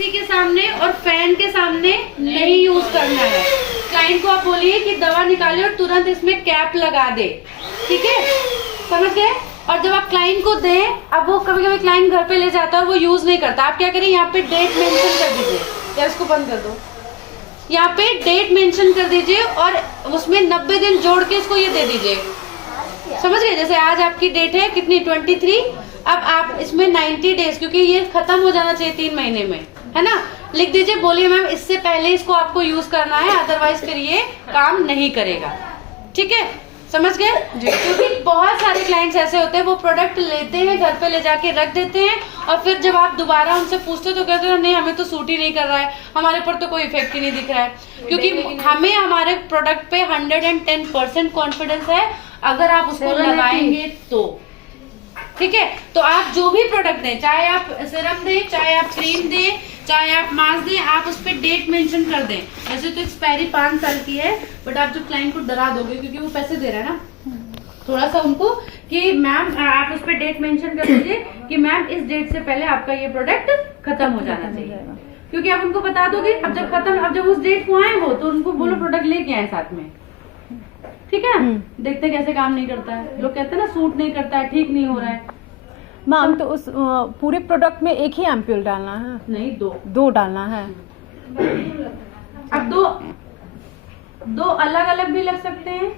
AC के सामने और फैन के सामने नहीं यूज करना है। क्लाइंट को आप बोलिए कि दवा निकाले और तुरंत इसमें कैप लगा दे, ठीक है, समझ गए। और जब आप क्लाइंट को दें, अब वो कभी कभी क्लाइंट घर पे ले जाता है और वो यूज नहीं करता, आप क्या करें, यहाँ पे डेट मेंशन कर दीजिए, या इसको बंद कर दो, यहाँ पे डेट मेंशन कर दीजिए और उसमें 90 दिन जोड़ के इसको ये दे दीजिए, समझ गए। जैसे आज आपकी डेट है कितनी, 23, अब आप इसमें 90 डेज, क्योंकि ये खत्म हो जाना चाहिए 3 महीने में, है ना, लिख दीजिए, बोलिए मैम इससे पहले इसको आपको यूज करना है, अदरवाइज फिर ये काम नहीं करेगा, ठीक है, समझ गए। क्योंकि बहुत सारे क्लाइंट्स ऐसे होते हैं, वो प्रोडक्ट लेते हैं, घर पे ले जाके रख देते हैं, और फिर जब आप दोबारा उनसे पूछते तो कहते हैं नहीं हमें तो सूट ही नहीं कर रहा है, हमारे पर तो कोई इफेक्ट ही नहीं दिख रहा है। क्योंकि हमें हमारे प्रोडक्ट पे 110% कॉन्फिडेंस है, अगर आप उसको लगाएंगे तो, ठीक है। तो आप जो भी प्रोडक्ट दें, चाहे आप सिरम दें, चाहे आप क्रीम दें, चाहे आप मास्क दें, आप उस पर डेट मेंशन कर दें। वैसे तो एक्सपायरी 5 साल की है, बट आप जो क्लाइंट को डरा दोगे, क्योंकि वो पैसे दे रहा है ना, थोड़ा सा उनको कि मैम आप उस पर डेट मेंशन कर दीजिए कि मैम इस डेट से पहले आपका ये प्रोडक्ट खत्म हो जाना चाहिए, क्योंकि आप उनको बता दोगे, अब जब उस डेट को आए हो तो उनको बोलो प्रोडक्ट लेके आए साथ में, ठीक है। देखते कैसे काम नहीं करता है, लोग कहते हैं ना सूट नहीं करता है, ठीक नहीं हो रहा है। मैम तो उस पूरे प्रोडक्ट में एक ही एम्प्यूल डालना है? नहीं, दो डालना है। अब दो अलग अलग भी लग सकते हैं,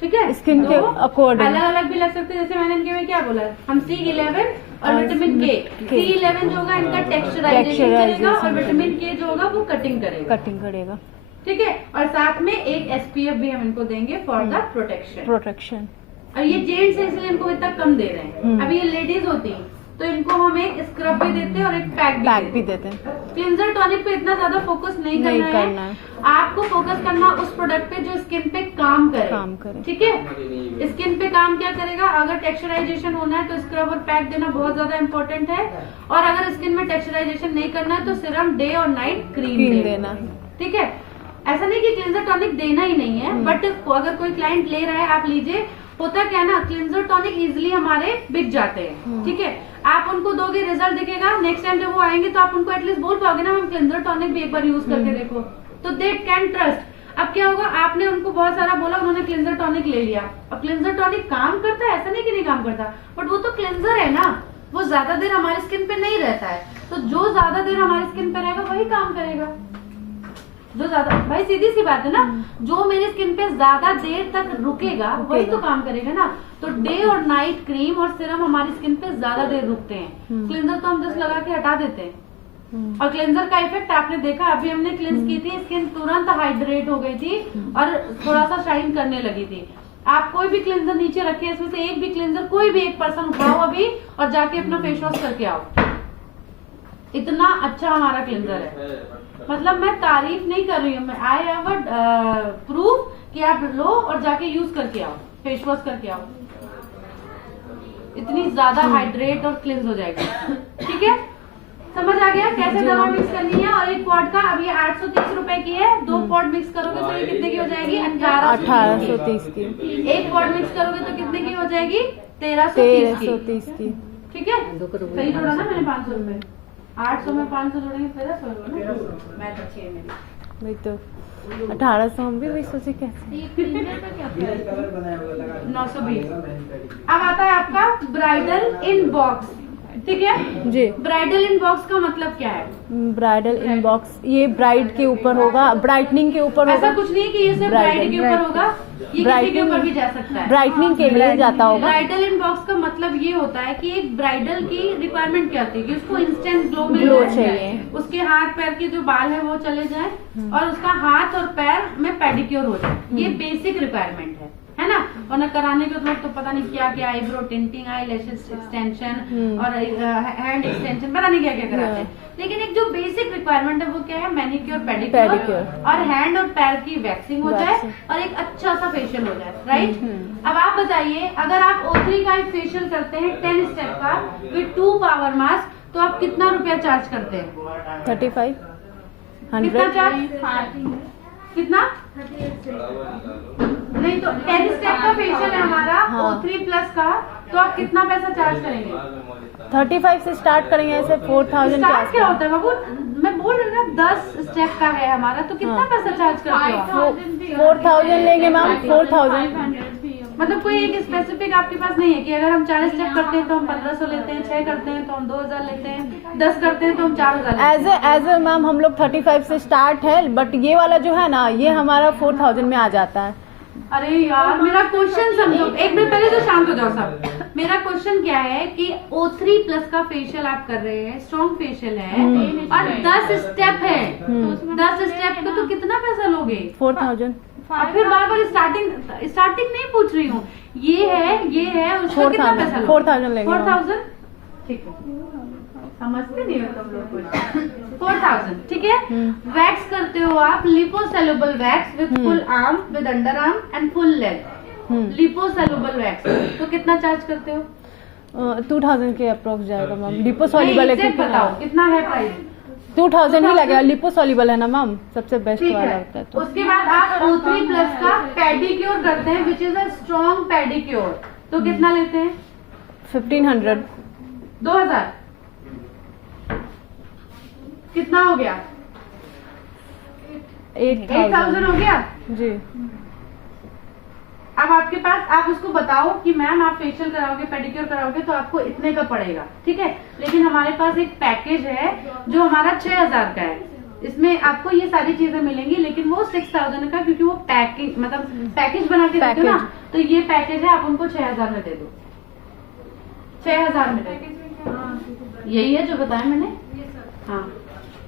ठीक है, स्किन के अकॉर्डिंग अलग अलग भी लग सकते हैं। जैसे मैंने इनके में क्या बोला, हम C11 और विटामिन के, C11 जो होगा इनका टेक्सचराइजेशन करेगा और विटामिन के जो होगा वो कटिंग करेगा, ठीक है। और साथ में एक SPF भी हम इनको देंगे फॉर द प्रोटेक्शन। और ये जेंट्स है इसलिए इनको इतना कम दे रहे हैं। अभी ये लेडीज होती हैं तो इनको हम एक स्क्रब भी देते हैं और एक पैक भी देते हैं। क्लिंजर टॉनिक पे इतना ज्यादा फोकस नहीं करना है, आपको फोकस करना उस प्रोडक्ट पे जो स्किन पे काम करे, ठीक है। स्किन पे काम क्या करेगा, अगर टेक्सचराइजेशन होना है तो स्क्रब और पैक देना बहुत ज्यादा इम्पोर्टेंट है, और अगर स्किन में टेक्सचराइजेशन नहीं करना है तो सिर्फ डे और नाइट क्रीम देना, ठीक है। ऐसा नहीं कि क्लिंजर टॉनिक देना ही नहीं है, बट अगर कोई क्लाइंट ले रहा है आप लीजिए। होता क्या ना, क्लिंजर टॉनिक इजीली हमारे बिक जाते हैं, ठीक है। आप उनको दोगे, रिजल्ट दिखेगा, नेक्स्ट टाइम जब वो आएंगे तो आप उनको एटलीस्ट बोल पाओगे ना हम क्लिंजर टॉनिक भी एक बार यूज करके देखो, तो दे कैन ट्रस्ट। अब क्या होगा, आपने उनको बहुत सारा बोला, उन्होंने क्लिंजर टॉनिक ले लिया। अब क्लिंजर टॉनिक काम करता है, ऐसा नहीं कि नहीं काम करता, बट वो तो क्लिंजर है ना, वो ज्यादा देर हमारी स्किन पे नहीं रहता है, तो जो ज्यादा देर हमारी स्किन पे रहेगा वही काम करेगा। जो ज्यादा, भाई सीधी सी बात है ना, जो मेरी स्किन पे ज्यादा देर तक रुकेगा वही तो काम करेगा ना। तो डे और नाइट क्रीम और सिरम हमारी स्किन पे ज्यादा देर रुकते हैं, क्लिंजर तो हम 10 लगा के हटा देते हैं। और क्लिंजर का इफेक्ट आपने देखा, अभी हमने क्लिंज की थी, स्किन तुरंत हाइड्रेट हो गई थी और थोड़ा सा शाइन करने लगी थी। आप कोई भी क्लिंजर नीचे रखिए, इसमें से एक भी क्लिंजर कोई भी एक पर्सन उठाओ अभी और जाके अपना फेस वॉश करके आओ, इतना अच्छा हमारा क्लिंजर है। मतलब मैं तारीफ नहीं कर रही हूँ, मैं आई हैव प्रूफ कि आप लो और जाके यूज करके आओ, फेस वॉश करके आओ, इतनी ज्यादा हाइड्रेट और क्लिंज हो जाएगी, ठीक है। समझ आ गया कैसे दवा मिक्स करनी है। और एक पॉट का अब ये 830 रुपए की है, 2 पॉट मिक्स करोगे तो ये कितने की हो जाएगी, 1830 की। एक पॉट मिक्स करोगे तो कितने की हो जाएगी, 1330 की, ठीक है। सही जोड़ा ना मैंने 500 रुपए, 800 में 500 जोड़ेंगे 1300 ना, मैथ अच्छी है मेरी। वही तो 1800 हम भी वही सोचे कैसे। 920। अब आता है आपका ब्राइडल इन बॉक्स, ठीक है जी। ब्राइडल इन बॉक्स का मतलब क्या है, ब्राइडल इन बॉक्स ये ब्राइड के ऊपर होगा, ब्राइटनिंग के ऊपर होगा। ऐसा कुछ नहीं कि ये सिर्फ ब्राइड के ऊपर होगा, ये किसी के ऊपर भी जा सकता है, ब्राइटनिंग के लिए जाता होगा। ब्राइडल इन बॉक्स का मतलब ये होता है कि एक ब्राइडल की रिक्वायरमेंट क्या होती है कि उसको इंस्टेंट ग्लो चाहिए, उसके हाथ पैर के जो बाल है वो चले जाए और उसका हाथ और पैर में पेडिक्योर हो जाए, ये बेसिक रिक्वायरमेंट है ना। और न कराने के लोग तो पता नहीं क्या क्या, आईब्रो टिंटिंग, आई लैशेस एक्सटेंशन और हैंड एक्सटेंशन, पता नहीं क्या क्या कराते हैं। लेकिन एक जो बेसिक रिक्वायरमेंट है वो क्या है, मैनिक्योर पेडिक्योर और हैंड और पैर की वैक्सिंग हो जाए और एक अच्छा सा फेशियल हो जाए, राइट। अब आप बताइए, अगर आप O3 का एक फेशियल करते हैं 10 स्टेप का विद 2 पावर मास्क, तो आप कितना रुपया चार्ज करते हैं, 3500 कितना चार्ज, कितना? नहीं तो 10 स्टेप का फेशियल है हमारा हाँ। O3+ का, तो आप कितना पैसा चार्ज करेंगे? 35 से स्टार्ट करेंगे ऐसे 4000 के स्टार्ट क्या आसपास। होता है बाबू? मैं बोल रही हूँ ना 10 स्टेप का है हमारा, तो कितना हाँ। पैसा चार्ज करते हो आप? 4000 लेंगे मैम, 4000। मतलब कोई एक स्पेसिफिक आपके पास नहीं है कि अगर हम 4 स्टेप करते हैं तो हम 1500 लेते हैं, 6 करते हैं तो हम 2000 लेते हैं, 10 करते हैं तो हम 4000 लेते हैं। एज ए मैम हम लोग 35 से स्टार्ट है, बट ये वाला जो है ना ये हमारा 4000 में आ जाता है। अरे यार मेरा क्वेश्चन समझो, एक मिनट पहले तो शांत हो जाओ सब। मेरा क्वेश्चन क्या है कि O3+ का फेशियल आप कर रहे हैं, स्ट्रॉन्ग फेशियल है और 10 स्टेप है, 10 स्टेप का तो कितना पैसा लोगे? 4000। और फिर बार बार स्टार्टिंग नहीं पूछ रही हूँ, ये है उसका कितना पैसा लोगे? 4000 लेंगे। 4000 ठीक है, समझते नहीं हो तुम लोग। 4000 ठीक है। वैक्स करते हो आप liposoluble wax with full arm, with underarm and full leg. Liposoluble wax तो कितना चार्ज करते हो? 2000 के अप्रोक्स जाएगा मैम। लिपोसॉल्युबल है एग्जैक्ट बताओ कितना है प्राइस? 2000 ही लगेगा। लिपोसॉल्युबल है ना मैम, सबसे बेस्ट ठीक वाला है। होता है। तो उसके बाद आप O3+ का पेडिक्योर करते हैं which is a strong pedicure, तो कितना लेते हैं? 1500। 2000 कितना हो गया? 8000 हो गया जी। अब आपके पास, आप उसको बताओ कि मैम आप फेशियल कराओगे, पेडिक्योर कराओगे तो आपको इतने का पड़ेगा, ठीक है। लेकिन हमारे पास एक पैकेज है जो हमारा 6000 का है, इसमें आपको ये सारी चीजें मिलेंगी, लेकिन वो 6000 का, क्योंकि वो पैकिंग मतलब पैकेज बना के देते हो ना, तो ये पैकेज है, आप उनको 6000 में दे दो। 6000 में दे दो, यही है जो बताया मैंने। हाँ,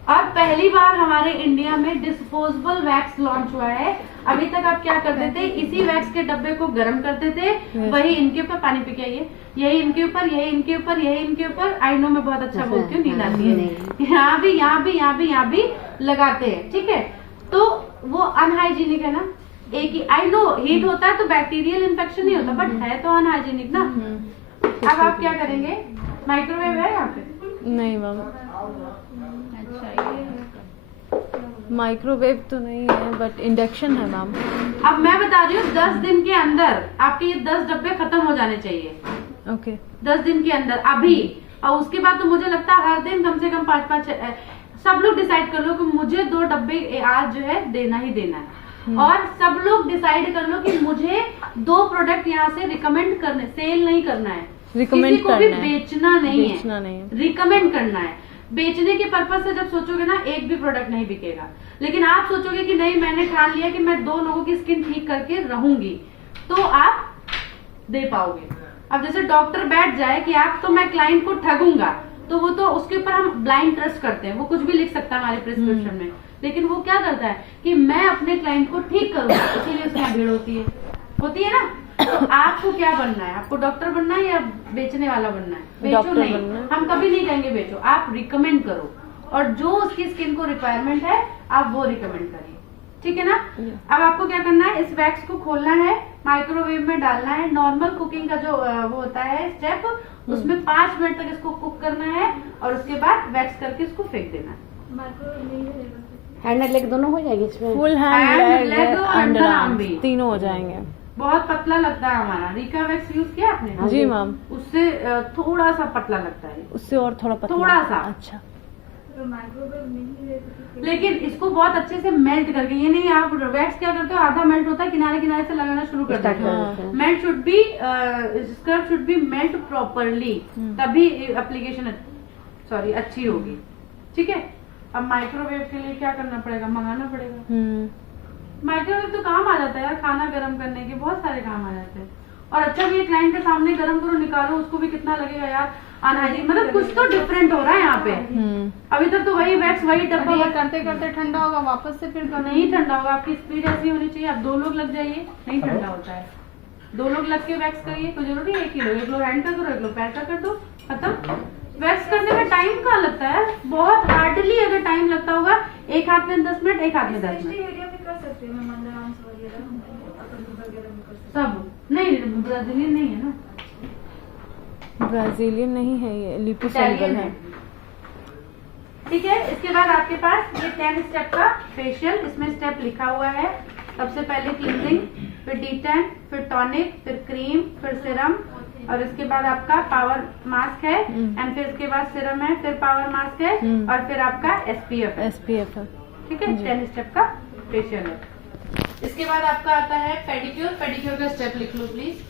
और पहली बार हमारे इंडिया में डिस्पोजेबल वैक्स लॉन्च हुआ है। अभी तक आप क्या करते थे, इसी वैक्स के डब्बे को गर्म करते थे, वही इनके ऊपर पानी पी के आइए, यही इनके ऊपर, यही इनके ऊपर, यही इनके ऊपर। आई नो मैं बहुत अच्छा बोलती हूँ, नींद आती है। यहाँ भी, यहाँ भी, यहाँ भी, यहाँ भी लगाते हैं, ठीक है। तो वो अनहाइजीनिक है ना, एक ही। आई नो हीट होता है तो बैक्टीरियल इन्फेक्शन नहीं होता, बट है तो अनहाइजीनिक ना। अब आप क्या करेंगे? माइक्रोवेव है यहाँ पे? नहीं मैम, माइक्रोवेव तो नहीं है, बट इंडक्शन है मैम। अब मैं बता रही हूँ 10 दिन के अंदर आपके ये 10 डब्बे खत्म हो जाने चाहिए। ओके। 10 दिन के अंदर अभी, और उसके बाद तो मुझे लगता है हर दिन कम से कम 5-5 सब लोग डिसाइड कर लो कि मुझे 2 डब्बे आज जो है देना ही देना है। और सब लोग डिसाइड कर लो कि मुझे 2 प्रोडक्ट यहाँ से रिकमेंड करने, सेल नहीं करना है, किसी को भी बेचना नहीं है, रिकमेंड करना है। बेचने के पर्पज से जब सोचोगे ना, एक भी प्रोडक्ट नहीं बिकेगा। लेकिन आप सोचोगे कि नहीं, मैंने ठान लिया कि मैं 2 लोगों की स्किन ठीक करके रहूंगी, तो आप दे पाओगे। अब जैसे डॉक्टर बैठ जाए कि आप तो मैं क्लाइंट को ठगूंगा, तो वो तो उसके ऊपर हम ब्लाइंड ट्रस्ट करते हैं, वो कुछ भी लिख सकता है हमारे प्रिस्क्रिप्शन में। लेकिन वो क्या करता है कि मैं अपने क्लाइंट को ठीक करूंगा, इसीलिए उसमें भीड़ होती है ना। तो आपको क्या बनना है? आपको डॉक्टर बनना है या बेचने वाला बनना है? बेचो नहीं, हम कभी नहीं कहेंगे बेचो, आप रिकमेंड करो, और जो उसकी स्किन को रिक्वायरमेंट है आप वो रिकमेंड करिए, ठीक है ना। अब आपको क्या करना है, इस वैक्स को खोलना है, माइक्रोवेव में डालना है। नॉर्मल कुकिंग का जो वो होता है स्टेप, उसमें 5 मिनट तक इसको कुक करना है, और उसके बाद वैक्स करके इसको फेंक देना है। हैंड एंड लेग दोनों हो जाएगी इसमें? फुल हैंड, लेग और अंडर आर्म भी तीनों हो जाएंगे। बहुत पतला लगता है हमारा। रिका वैक्स यूज किया आपने? जी मैम। उससे थोड़ा सा पतला लगता है, उससे और थोड़ा पतला, थोड़ा सा। अच्छा। लेकिन इसको बहुत अच्छे से मेल्ट करके, ये नहीं आप वैक्स क्या करते हो, आधा मेल्ट होता है, किनारे किनारे से लगाना शुरू कर देते हो। Melt should be, scrub should be melt properly, तभी एप्लीकेशन अच्छी होगी, ठीक है। अब माइक्रोवेव के लिए क्या करना पड़ेगा? मंगाना पड़ेगा। माइक्रोवेव तो काम आ जाता है यार, खाना गर्म करने के बहुत सारे काम आ जाते हैं। और अच्छा भी क्लाइंट के सामने गर्म करो, निकालो, उसको भी कितना लगेगा यार, अनहाइजीन। मतलब कुछ तो डिफरेंट हो रहा है यहाँ पे। अभी तक तो वही वैक्स, वही डब्बा, करते करते ठंडा होगा, वापस से फिर नहीं ठंडा होगा। आपकी स्पीड ऐसी होनी चाहिए, आप 2 लोग लग जाइए, नहीं ठंडा होता है। 2 लोग लग के वैक्स करिए, कोई जरूरी है 1 लोग हैंड का करो, 1 लोग पैर का कर दो, खत्म। वैक्स करने में टाइम कहाँ लगता है? बहुत हार्डली अगर टाइम लगता होगा, एक हाथ में 10 मिनट, एक हाथ में 10 मिनट। सब नहीं, ब्राजीलियन नहीं है ना, ब्राजीलियन नहीं है ये, लिपोसॉल्युबल है। ठीक है। इसके बाद आपके पास ये 10 स्टेप का फेशियल, इसमें स्टेप लिखा हुआ है। सबसे पहले क्लींजिंग, फिर D10, फिर टॉनिक, फिर क्रीम, फिर सिरम, और इसके बाद आपका पावर मास्क है, एंड फिर इसके बाद सिरम है, फिर पावर मास्क है, और फिर आपका SPF है। SPF है। ठीक है, 10 स्टेप का फेशियल है। इसके बाद आपका आता है पेडिक्योर। पेडिक्योर का स्टेप लिख लो प्लीज।